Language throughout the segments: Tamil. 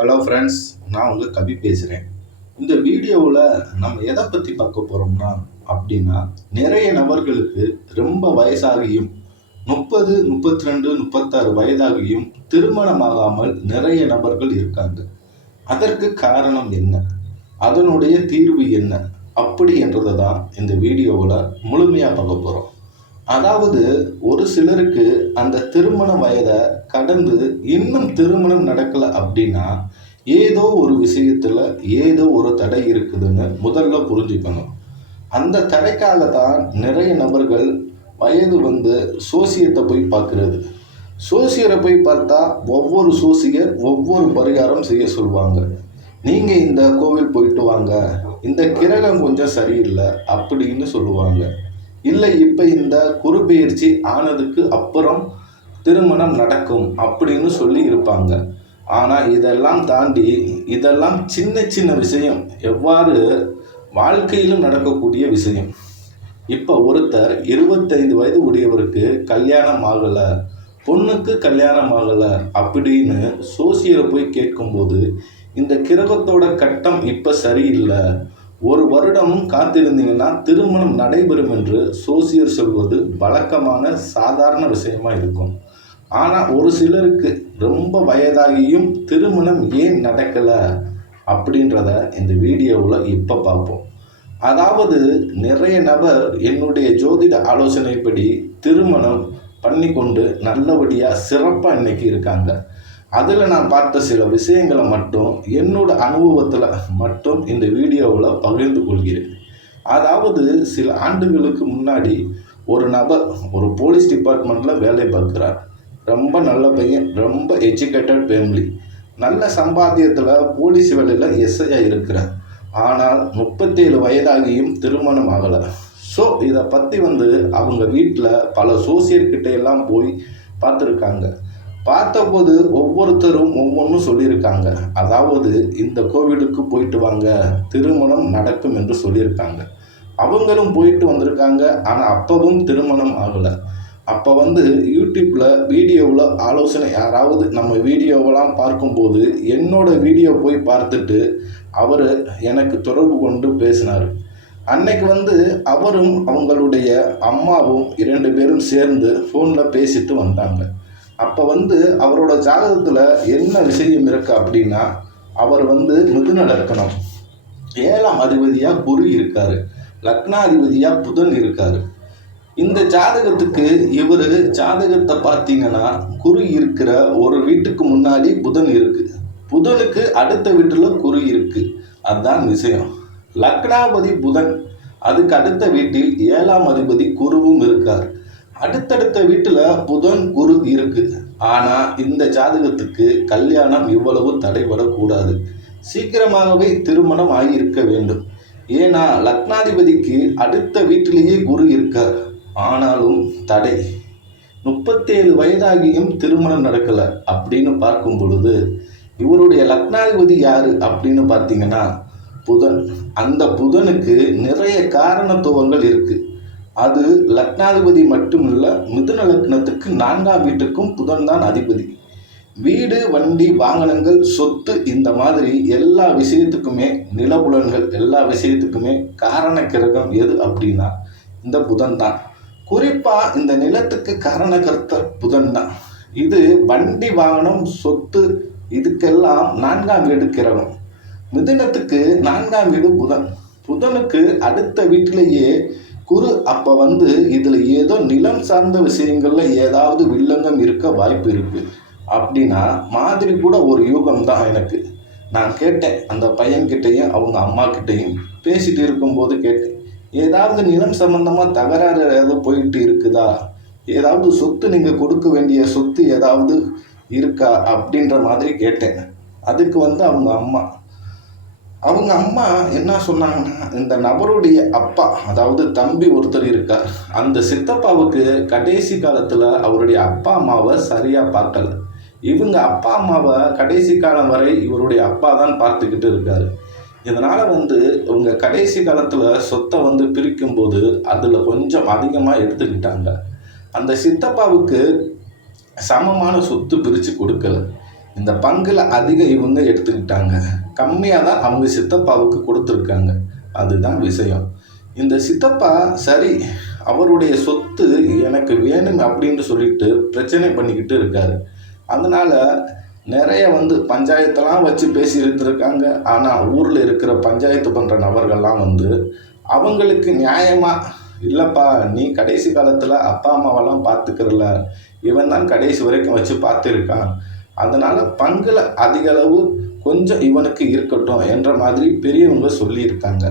ஹலோ ஃப்ரெண்ட்ஸ் நான் உங்கள் கவி பேசுகிறேன் இந்த வீடியோவில் நம்ம எதை பற்றி பார்க்க போகிறோம்னா அப்படின்னா நிறைய நபர்களுக்கு ரொம்ப வயசாகியும் முப்பது முப்பத்தி ரெண்டு முப்பத்தாறு வயதாகியும் திருமணமாகாமல் நிறைய நபர்கள் இருக்காங்க. அதற்கு காரணம் என்ன? அதனுடைய தீர்வு என்ன? அப்படி என்றதை தான் இந்த வீடியோவில் முழுமையாக பார்க்க போகிறோம் அதாவது ஒரு சிலருக்கு அந்த திருமண வயதை கடந்து இன்னும் திருமணம் நடக்கலை அப்படின்னா ஏதோ ஒரு விஷயத்தில் ஏதோ ஒரு தடை இருக்குதுன்னு முதல்ல புரிஞ்சுக்கணும். அந்த தடைக்காக தான் நிறைய நபர்கள் வயது வந்து சோசியத்தை போய் பார்க்குறது. சோசியரை போய் பார்த்தா ஒவ்வொரு சோசியர் ஒவ்வொரு பரிகாரம் செய்ய சொல்லுவாங்க. நீங்கள் இந்த கோவில் போயிட்டு வாங்க இந்த கிரகம் கொஞ்சம் சரியில்லை அப்படின்னு சொல்லுவாங்க. இல்லை இப்போ இந்த குருபெயர்ச்சி ஆனதுக்கு அப்புறம் திருமணம் நடக்கும் அப்படின்னு சொல்லி இருப்பாங்க. ஆனால் இதெல்லாம் தாண்டி இதெல்லாம் சின்ன சின்ன விஷயம். எவ்வாறு வாழ்க்கையிலும் நடக்கக்கூடிய விஷயம். இப்போ ஒருத்தர் இருபத்தைந்து வயது உடையவருக்கு கல்யாணம் ஆகலை பொண்ணுக்கு கல்யாணம் ஆகலை அப்படின்னு சோசியரை போய் கேட்கும்போது இந்த கிரகத்தோட கட்டம் இப்போ சரியில்லை. ஒரு வருடம் காத்திருந்தீங்கன்னா திருமணம் நடைபெறும் என்று சோசியர் சொல்வது வழக்கமான சாதாரண விஷயமா இருக்கும். ஆனால் ஒரு சிலருக்கு ரொம்ப வயதாகியும் திருமணம் ஏன் நடக்கலை அப்படின்றத இந்த வீடியோவில் இப்போ பார்ப்போம். அதாவது நிறைய நபர் என்னுடைய ஜோதிட ஆலோசனைப்படி திருமணம் பண்ணி கொண்டு நல்லபடியாக சிறப்பாக இன்னைக்கு இருக்காங்க. அதில் நான் பார்த்த சில விஷயங்களை மட்டும் என்னோட அனுபவத்தில் மட்டும் இந்த வீடியோவில் பகிர்ந்து கொள்கிறேன். அதாவது சில ஆண்டுகளுக்கு முன்னாடி ஒரு நபர் ஒரு போலீஸ் டிபார்ட்மெண்ட்டில் வேலை பார்க்குறார். ரொம்ப நல்ல பையன் ரொம்ப எஜுகேட்டட் ஃபேமிலி நல்ல சம்பாத்தியத்தில் போலீஸ் வேலையில் எஸ்ஐயாக இருக்கிறார். ஆனால் முப்பத்தேழு வயதாகியும் திருமணம் ஆகலை. ஸோ இதை பற்றி வந்து அவங்க வீட்டில் பல சோசியர்கிட்ட எல்லாம் போய் பார்த்துருக்காங்க. பார்த்தபோது ஒவ்வொருத்தரும் ஒவ்வொன்றும் சொல்லியிருக்காங்க. அதாவது இந்த கோவிலுக்கு போயிட்டு வாங்க திருமணம் நடக்கும் என்று சொல்லியிருக்காங்க. அவங்களும் போயிட்டு வந்திருக்காங்க ஆனால் அப்பவும் திருமணம் ஆகலை. அப்போ வந்து யூடியூப்பில் வீடியோவில் ஆலோசனை யாராவது நம்ம வீடியோவெல்லாம் பார்க்கும்போது என்னோட வீடியோ போய் பார்த்துட்டு அவர் எனக்கு தொடர்பு கொண்டு பேசினார். அன்னைக்கு வந்து அவரும் அவங்களுடைய அம்மாவும் இரண்டு பேரும் சேர்ந்து ஃபோனில் பேசிட்டு வந்தாங்க. அப்போ வந்து அவரோட ஜாதகத்தில் என்ன விஷயம் இருக்குது அப்படின்னா அவர் வந்து மிதுன லக்கணம். ஏழாம் அதிபதியாக குரு இருக்கார். லக்னாதிபதியாக புதன் இருக்காரு. இந்த ஜாதகத்துக்கு இவர் ஜாதகத்தை பார்த்தீங்கன்னா குரு இருக்கிற ஒரு வீட்டுக்கு முன்னாடி புதன் இருக்கு. புதனுக்கு அடுத்த வீட்டில் குரு இருக்கு. அதுதான் விஷயம். லக்னாபதி புதன். அதுக்கு அடுத்த வீட்டில் ஏழாம் அதிபதி குருவும் இருக்கார். அடுத்தடுத்த வீட்டில் புதன் குரு இருக்கு. ஆனால் இந்த ஜாதகத்துக்கு கல்யாணம் இவ்வளவு தடைபடக்கூடாது. சீக்கிரமாகவே திருமணம் ஆகியிருக்க வேண்டும். ஏன்னா லக்னாதிபதிக்கு அடுத்த வீட்டிலேயே குரு இருக்கார். ஆனாலும் தடை. முப்பத்தேழு வயதாகியும் திருமணம் நடக்கலை அப்படின்னு பார்க்கும் பொழுது இவருடைய லக்னாதிபதி யாரு அப்படின்னு பார்த்தீங்கன்னா புதன். அந்த புதனுக்கு நிறைய காரணத்துவங்கள் இருக்கு. அது லக்னாதிபதி மட்டுமில்ல மிதுன லக்னத்துக்கு நான்காம் வீட்டுக்கும் புதன் தான் அதிபதி. வீடு வண்டி வாகனங்கள் சொத்து இந்த மாதிரி எல்லா விஷயத்துக்குமே நிலபுலன்கள் எல்லா விஷயத்துக்குமே காரண கிரகம் எது அப்படின்னா இந்த புதன் தான். குறிப்பாக இந்த நிலத்துக்கு காரணகர்த்தர் புதன் தான். இது வண்டி வாகனம் சொத்து இதுக்கெல்லாம் நான்காம் வீடு கிரகம். மிதுனத்துக்கு நான்காம் வீடு புதன். புதனுக்கு அடுத்த வீட்டிலேயே குரு அப்போ வந்து இதில் ஏதோ நிலம் சார்ந்த விஷயங்களில் ஏதாவது வில்லங்கம் இருக்க வாய்ப்பு இருக்குது அப்படின்னா மாதிரி கூட ஒரு யூகம் தான் எனக்கு. நான் கேட்டேன் அந்த பையன்கிட்டையும் அவங்க அம்மா கிட்டையும் பேசிட்டு இருக்கும்போது கேட்டேன். ஏதாவது நிலம் சம்பந்தமாக தகராறு ஏதாவது போயிட்டு இருக்குதா? ஏதாவது சொத்து நீங்கள் கொடுக்க வேண்டிய சொத்து ஏதாவது இருக்கா? அப்படின்ற மாதிரி கேட்டேன். அதுக்கு வந்து அவங்க அம்மா அவங்க அம்மா என்ன சொன்னாங்கன்னா இந்த நபருடைய அப்பா அதாவது தம்பி ஒருத்தர் இருக்கார். அந்த சித்தப்பாவுக்கு கடைசி காலத்தில் அவருடைய அப்பா அம்மாவை சரியாக பார்க்கல. இவங்க அப்பா அம்மாவை கடைசி காலம் வரை இவருடைய அப்பா தான் பார்த்துக்கிட்டு இருக்காரு. இதனால் வந்து உங்கள் கடைசி காலத்தில் சொத்தை வந்து பிரிக்கும்போது அதில் கொஞ்சம் அதிகமாக எடுத்துக்கிட்டாங்க. அந்த சித்தப்பாவுக்கு சமமான சொத்து பிரித்து கொடுக்கல. இந்த பங்குல அதிகம் இவங்க எடுத்துக்கிட்டாங்க. கம்மியாக தான் அவங்க சித்தப்பாவுக்கு கொடுத்துருக்காங்க. அதுதான் விஷயம். இந்த சித்தப்பா சரி அவருடைய சொத்து எனக்கு வேணும் அப்படின்னு சொல்லிட்டு பிரச்சனை பண்ணிக்கிட்டு இருக்காரு. அதனால் நிறைய வந்து பஞ்சாயத்தெல்லாம் வச்சு பேசி இருந்திருக்காங்க ஆனால் ஊரில் இருக்கிற பஞ்சாயத்து பண்ணுற நபர்கள்லாம் வந்து அவங்களுக்கு நியாயமாக இல்லைப்பா நீ கடைசி காலத்தில் அப்பா அம்மாவெல்லாம் பார்த்துக்கிறல. இவன் தான் கடைசி வரைக்கும் வச்சு பார்த்துருக்கான். அதனால் பங்கில் அதிகளவு கொஞ்சம் இவனுக்கு இருக்கட்டும் என்ற மாதிரி பெரியவங்க சொல்லியிருக்காங்க.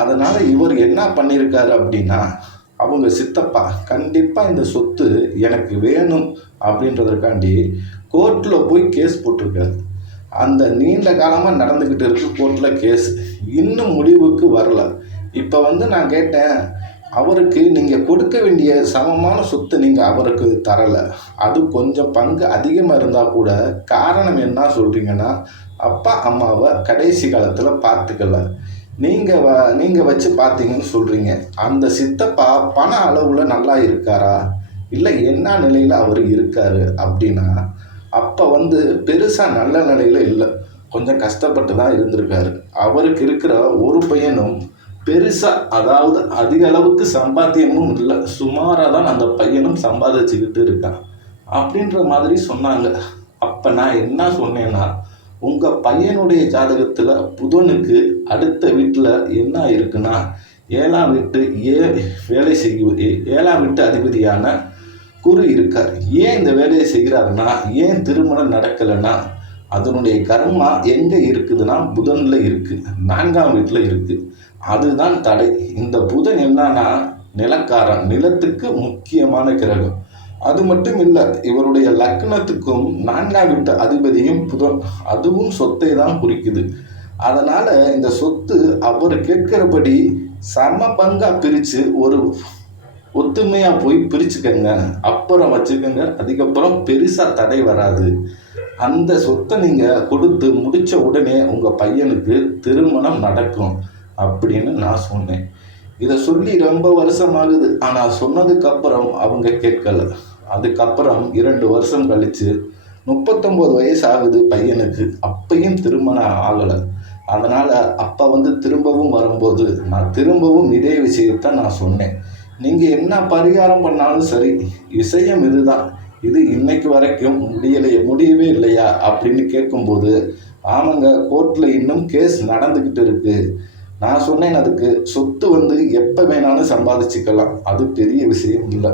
அதனால் இவர் என்ன பண்ணியிருக்காரு அப்படின்னா அவங்க சித்தப்பா கண்டிப்பாக இந்த சொத்து எனக்கு வேணும் அப்படின்றதுக்காண்டி கோர்ட்டில் போய் கேஸ் போட்டிருக்காரு. அந்த நீண்ட காலமாக நடந்துக்கிட்டு இருக்கு கோர்ட்டில் கேஸ் இன்னும் முடிவுக்கு வரல. இப்போ வந்து நான் கேட்டேன் அவருக்கு நீங்கள் கொடுக்க வேண்டிய சமமான சொத்து நீங்கள் அவருக்கு தரலை. அது கொஞ்சம் பங்கு அதிகமாக இருந்தால் கூட காரணம் என்ன சொல்கிறீங்கன்னா அப்பா அம்மாவை கடைசி காலத்தில் பார்த்துக்கல. நீங்கள் வ நீங்கள் வச்சு பார்த்தீங்கன்னு சொல்கிறீங்க அந்த சித்தப்பா பண அளவில் நல்லா இருக்காரா? இல்லை என்ன நிலையில் அவர் இருக்கார் அப்படின்னா அப்போ வந்து பெருசாக நல்ல நிலையில் இல்லை. கொஞ்சம் கஷ்டப்பட்டு தான் இருந்திருக்காரு. அவருக்கு இருக்கிற ஒரு பையனும் பெருசாக அதாவது அதிக அளவுக்கு சம்பாத்தியமும் இல்லை. சுமாராக தான் அந்த பையனும் சம்பாதிச்சுக்கிட்டு இருக்கான். அப்படின்ற மாதிரி சொன்னாங்க. அப்போ நான் என்ன சொன்னேன்னா உங்கள் பையனுடைய ஜாதகத்தில் புதனுக்கு அடுத்த வீட்டில் என்ன இருக்குன்னா ஏழாம் வீட்டு ஏ வேலை செய்ய ஏழாம் வீட்டு அதிபதியான குரு இருக்கார். ஏன் இந்த வேலையை செய்கிறாருன்னா ஏன் திருமணம் நடக்கலைன்னா அதனுடைய கர்மா எங்கே இருக்குதுன்னா புதனில் இருக்குது நான்காம் வீட்டில் இருக்குது அதுதான் தடை. இந்த புதன் என்னன்னா நிலக்காரன். நிலத்துக்கு முக்கியமான கிரகம். அது மட்டும் இல்லை இவருடைய லக்னத்துக்கும் நான்காம் வீட்டு அதிபதியும் புதன். அதுவும் சொத்தை தான் குறிக்குது. அதனால் இந்த சொத்து அவர் கேட்கிறபடி சம பங்காக பிரித்து ஒரு ஒத்துமையாக போய் பிரிச்சுக்கங்க அப்புறம் வச்சுக்கோங்க. அதுக்கப்புறம் பெருசாக தடை வராது. அந்த சொத்தை நீங்கள் கொடுத்து முடித்த உடனே உங்கள் பையனுக்கு திருமணம் நடக்கும் அப்படின்னு நான் சொன்னேன். இதை சொல்லி ரொம்ப வருஷமாகுது. ஆனால் சொன்னதுக்கப்புறம் அவங்க கேட்கல. அதுக்கப்புறம் இரண்டு வருஷம் கழித்து முப்பத்தொம்போது வயசு ஆகுது பையனுக்கு. அப்பையும் திருமணம் ஆகலை. அதனால் அப்பா வந்து திரும்பவும் வரும்போது நான் திரும்பவும் இதே விஷயத்தை நான் சொன்னேன். நீங்கள் என்ன பரிகாரம் பண்ணாலும் சரி விஷயம் இதுதான். இது இன்னைக்கு வரைக்கும் முடியலையே முடியவே இல்லையா அப்படின்னு கேட்கும்போது ஆமாங்க கோர்ட்டில் இன்னும் கேஸ் நடந்துக்கிட்டு இருக்குது நான் சொன்னேன் அதுக்கு சொத்து வந்து எப்போ வேணாலும் சம்பாதிச்சுக்கலாம். அது பெரிய விஷயம் இல்லை.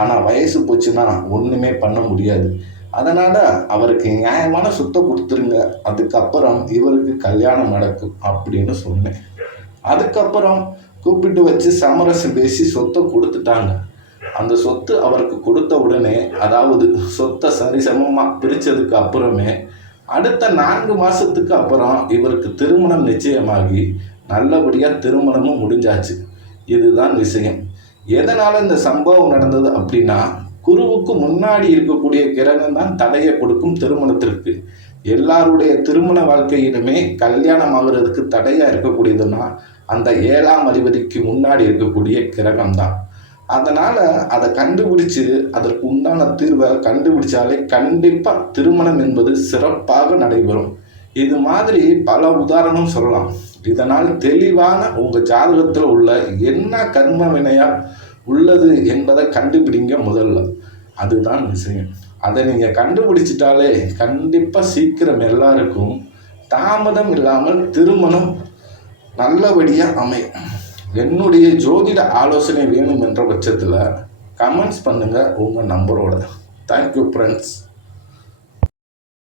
ஆனால் வயசு போச்சுன்னா ஒன்றுமே பண்ண முடியாது. அதனால் அவருக்கு நியாயமான சொத்தை கொடுத்துருங்க. அதுக்கப்புறம் இவருக்கு கல்யாணம் நடக்கும் அப்படின்னு சொன்னேன். அதுக்கப்புறம் கூப்பிட்டு வச்சு சமரசம் பேசி சொத்தை கொடுத்துட்டாங்க. அந்த சொத்து அவருக்கு கொடுத்த உடனே அதாவது சொத்தை சரிசமமாக பிரித்ததுக்கு அப்புறமே அடுத்த நான்கு மாதத்துக்கு அப்புறம் இவருக்கு திருமணம் நிச்சயமாகி நல்லபடியாக திருமணமும் முடிஞ்சாச்சு. இதுதான் விஷயம். எதனால் இந்த சம்பவம் நடந்தது அப்படின்னா குருவுக்கு முன்னாடி இருக்கக்கூடிய கிரகம் தான் தடையை கொடுக்கும் திருமணத்திற்கு. எல்லாருடைய திருமண வாழ்க்கையிலுமே கல்யாணம் ஆகுறதுக்கு தடையாக இருக்கக்கூடியதுன்னா அந்த ஏழாம் அதிபதிக்கு முன்னாடி இருக்கக்கூடிய கிரகம் தான் அதனால் அதை கண்டுபிடிச்சு அதற்கு உண்டான தீர்வை கண்டுபிடிச்சாலே கண்டிப்பாக திருமணம் என்பது சிறப்பாக நடைபெறும். இது மாதிரி பல உதாரணம் சொல்லலாம். இதனால் தெளிவான உங்கள் ஜாதகத்தில் உள்ள என்ன கர்ம வினையா உள்ளது என்பதை கண்டுபிடிங்க முதல்ல. அதுதான் விஷயம். அதை நீங்கள் கண்டுபிடிச்சிட்டாலே கண்டிப்பாக சீக்கிரம் எல்லாருக்கும் தாமதம் இல்லாமல் திருமணம் நல்லபடியாக அமையும். என்னுடைய ஜோதிட ஆலோசனை வேணும் என்ற பட்சத்தில் கமெண்ட்ஸ் பண்ணுங்கள் உங்கள் நம்பரோட தேங்க்யூ ஃப்ரெண்ட்ஸ்